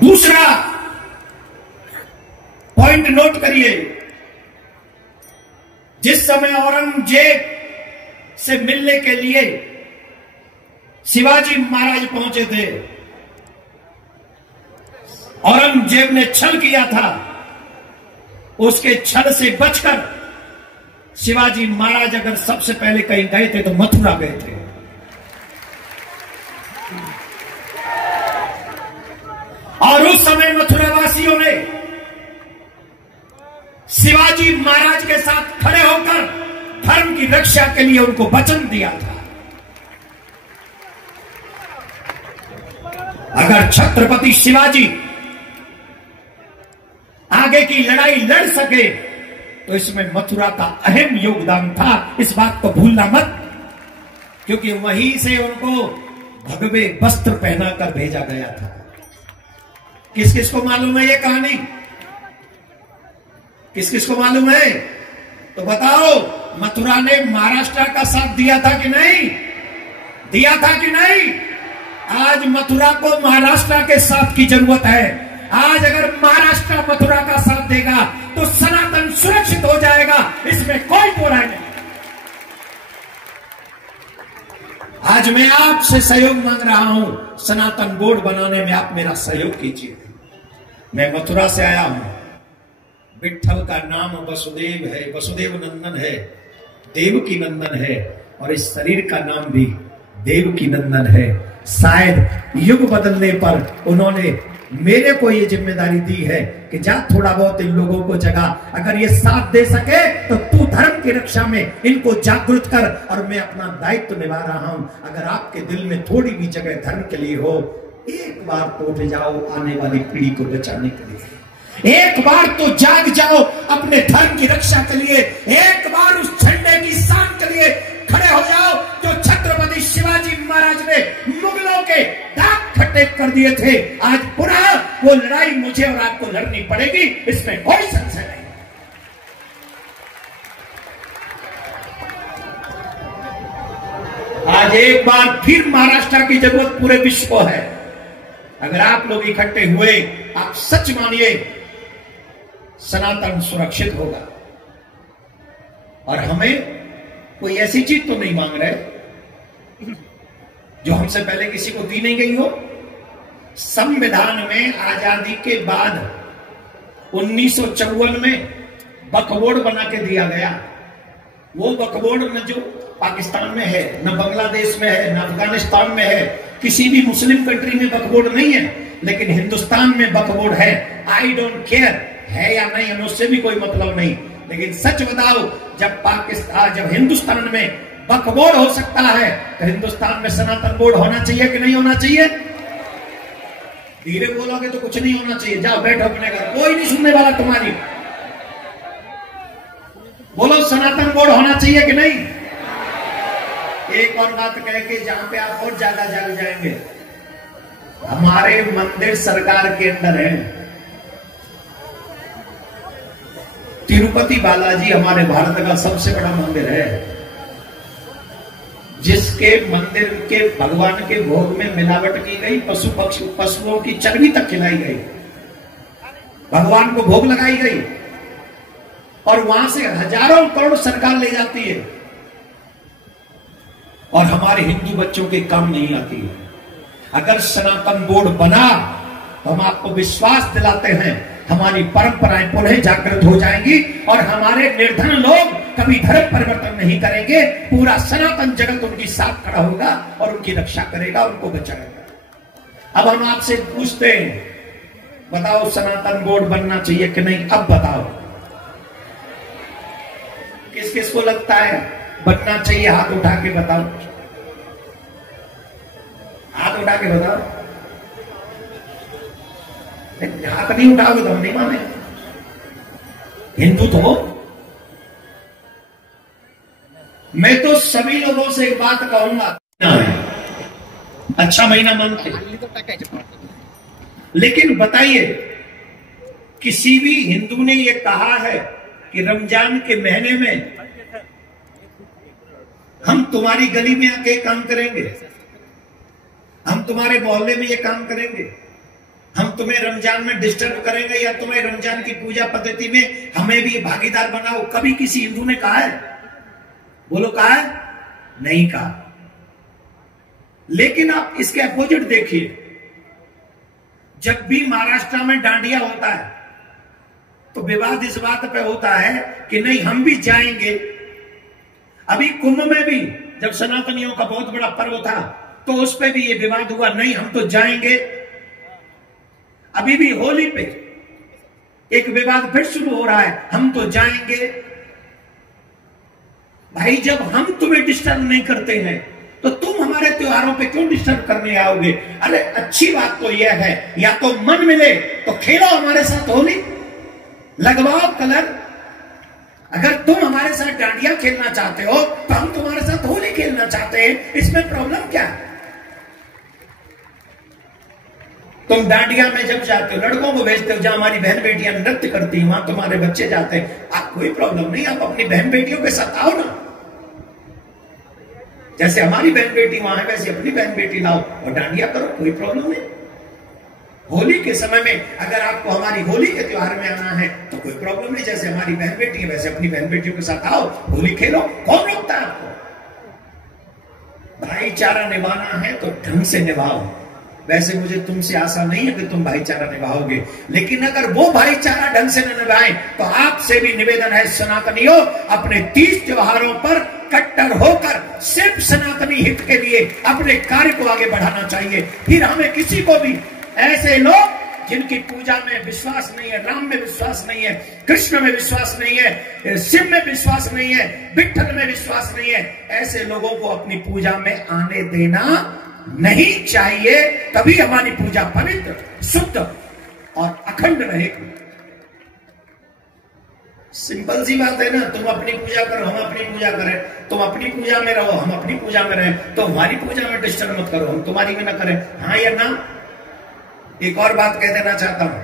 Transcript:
दूसरा point note करिए, जिस समय औरंगजेब से मिलने के लिए शिवाजी महाराज पहुंचे थे, औरंगजेब ने छल किया था। उसके छल से बचकर शिवाजी महाराज अगर सबसे पहले कहीं गए थे तो मथुरा गए थे। और उस समय मथुरा वासियों ने शिवाजी महाराज के साथ खड़े होकर धर्म की रक्षा के लिए उनको वचन दिया था। अगर छत्रपति शिवाजी आगे की लड़ाई लड़ सके तो इसमें मथुरा का अहम योगदान था, इस बात को भूलना मत, क्योंकि वहीं से उनको भगवे वस्त्र पहनाकर भेजा गया था। किस किस को मालूम है ये कहानी? किस किस को मालूम है? तो बताओ, मथुरा ने महाराष्ट्र का साथ दिया था कि नहीं? दिया था कि नहीं? आज मथुरा को महाराष्ट्र के साथ की जरूरत है। आज अगर महाराष्ट्र मथुरा का साथ देगा तो सनातन सुरक्षित हो जाएगा, इसमें कोई बुराई नहीं। आज मैं आपसे सहयोग मांग रहा हूं, सनातन बोर्ड बनाने में आप मेरा सहयोग कीजिए। मैं मथुरा से आया हूं। विट्ठल का नाम वसुदेव है, वसुदेव नंदन है, देवकी नंदन है, और इस शरीर का नाम भी देवकी नंदन है। शायद युग बदलने पर उन्होंने मेरे को ये जिम्मेदारी दी है कि जा थोड़ा बहुत इन लोगों को जगा, अगर ये साथ दे सके तो तू धर्म की रक्षा में इनको जागृत कर, और मैं अपना दायित्व निभा रहा हूं। अगर आपके दिल में थोड़ी भी जगह धर्म के लिए हो, एक बार तो उठ जाओ आने वाली पीढ़ी को बचाने के लिए। एक बार तो जाग जाओ अपने धर्म की रक्षा के लिए। एक बार उस झंडे की शान के लिए खड़े हो जाओ जो छत्रपति शिवाजी महाराज ने मुगलों के दाग खट्टे कर दिए थे। आज पुनः वो लड़ाई मुझे और आपको लड़नी पड़ेगी, इसमें कोई संशय नहीं। आज एक बार फिर महाराष्ट्र की जरूरत पूरे विश्व को है। अगर आप लोग इकट्ठे हुए, आप सच मानिए, सनातन सुरक्षित होगा। और हमें कोई ऐसी चीज तो नहीं मांग रहे जो हमसे पहले किसी को दी नहीं गई हो। संविधान में आजादी के बाद 1954 में वक्फ बना के दिया गया। वो वक्फ न जो पाकिस्तान में है, न बांग्लादेश में है, न अफगानिस्तान में है, किसी भी मुस्लिम कंट्री में वक्फ नहीं है, लेकिन हिंदुस्तान में वक्फ है। आई डोंट केयर है या नहीं, हमें उससे भी कोई मतलब नहीं। लेकिन सच बताओ, जब हिंदुस्तान में वक्फ बोर्ड हो सकता है तो हिंदुस्तान में सनातन बोर्ड होना चाहिए कि नहीं होना चाहिए? धीरे बोलोगे तो कुछ नहीं होना चाहिए। जाओ बैठो अपने घर, कोई नहीं सुनने वाला तुम्हारी। बोलो, सनातन बोर्ड होना चाहिए कि नहीं? एक और बात कह के जहां पे आप और ज्यादा जल जाएंगे, हमारे मंदिर सरकार के अंदर है। तिरुपति बालाजी हमारे भारत का सबसे बड़ा मंदिर है, जिसके मंदिर के भगवान के भोग में मिलावट की गई, पशुओं की चर्बी तक खिलाई गई, भगवान को भोग लगाई गई, और वहां से हजारों करोड़ सरकार ले जाती है, और हमारे हिंदू बच्चों के काम नहीं आती है। अगर सनातन बोर्ड बना तो हम आपको विश्वास दिलाते हैं, हमारी परंपराएं पुनः जागृत हो जाएंगी, और हमारे निर्धन लोग कभी धर्म परिवर्तन नहीं करेंगे। पूरा सनातन जगत उनकी साथ खड़ा होगा और उनकी रक्षा करेगा, उनको बचाएगा। अब हम आपसे पूछते हैं, बताओ सनातन बोर्ड बनना चाहिए कि नहीं? अब बताओ, किस किस को लगता है बनना चाहिए? हाथ उठा के बताओ, हाथ उठा के बताओ। हाथ नहीं उठाओगे तो हम नहीं माने। हिंदू तो हो। मैं तो सभी लोगों से एक बात कहूंगा, अच्छा महीना मानते, लेकिन बताइए, किसी भी हिंदू ने यह कहा है कि रमजान के महीने में हम तुम्हारी गली में आके काम करेंगे, हम तुम्हारे मोहल्ले में ये काम करेंगे? हम तुम्हें रमजान में डिस्टर्ब करेंगे या तुम्हें रमजान की पूजा पद्धति में हमें भी भागीदार बनाओ, कभी किसी हिंदू ने कहा है? बोलो कहा है? नहीं कहा। लेकिन आप इसके अपोजिट देखिए, जब भी महाराष्ट्र में डांडिया होता है तो विवाद इस बात पे होता है कि नहीं हम भी जाएंगे। अभी कुंभ में भी जब सनातनियों का बहुत बड़ा पर्व था तो उस पे भी ये विवाद हुआ, नहीं हम तो जाएंगे। अभी भी होली पे एक विवाद फिर शुरू हो रहा है, हम तो जाएंगे। भाई जब हम तुम्हें डिस्टर्ब नहीं करते हैं तो तुम हमारे त्योहारों पे क्यों डिस्टर्ब करने आओगे? अरे अच्छी बात तो यह है, या तो मन मिले तो खेलो हमारे साथ होली, लगवाओ कलर। अगर तुम हमारे साथ डांडिया खेलना चाहते हो तो हम तुम्हारे साथ होली खेलना चाहते हैं, इसमें प्रॉब्लम क्या है? तुम डांडिया में जब जाते हो लड़कों को भेजते हो, जहां हमारी बहन बेटियां नृत्य करती हैं वहां तुम्हारे बच्चे जाते हैं, आप कोई प्रॉब्लम नहीं, आप अपनी बहन बेटियों के साथ आओ ना। जैसे हमारी बहन बेटी वहां है वैसे अपनी बहन बेटी लाओ और डांडिया करो, कोई प्रॉब्लम नहीं। होली के समय में अगर आपको हमारी होली के त्योहार में आना है तो कोई प्रॉब्लम नहीं, जैसे हमारी बहन बेटी है वैसे अपनी बहन बेटियों के साथ आओ, होली खेलो, कौन रोकता है आपको? भाईचारा निभाना है तो ढंग से निभाओ। वैसे मुझे तुमसे आशा नहीं है कि तुम भाईचारा निभाओगे, लेकिन अगर वो भाईचारा ढंग से न निभाए तो आपसे भी निवेदन है सनातनियों, अपने 30 त्योहारों पर कट्टर होकर सिर्फ सनातनी हित के लिए अपने कार्य को आगे बढ़ाना चाहिए। फिर हमें किसी को भी ऐसे लोग जिनकी पूजा में विश्वास नहीं है, राम में विश्वास नहीं है, कृष्ण में विश्वास नहीं है, शिव में विश्वास नहीं है, विठ्ठल में विश्वास नहीं है, ऐसे लोगों को अपनी पूजा में आने देना नहीं चाहिए। तभी हमारी पूजा पवित्र, शुद्ध और अखंड रहेगी। सिंपल सी बात है ना, तुम अपनी पूजा करो, हम अपनी पूजा करें, तुम अपनी पूजा में रहो, हम अपनी पूजा में रहें, तो हमारी पूजा में डिस्टर्ब मत करो, हम तुम्हारी में ना करें। हाँ या ना? एक और बात कह देना चाहता हूं,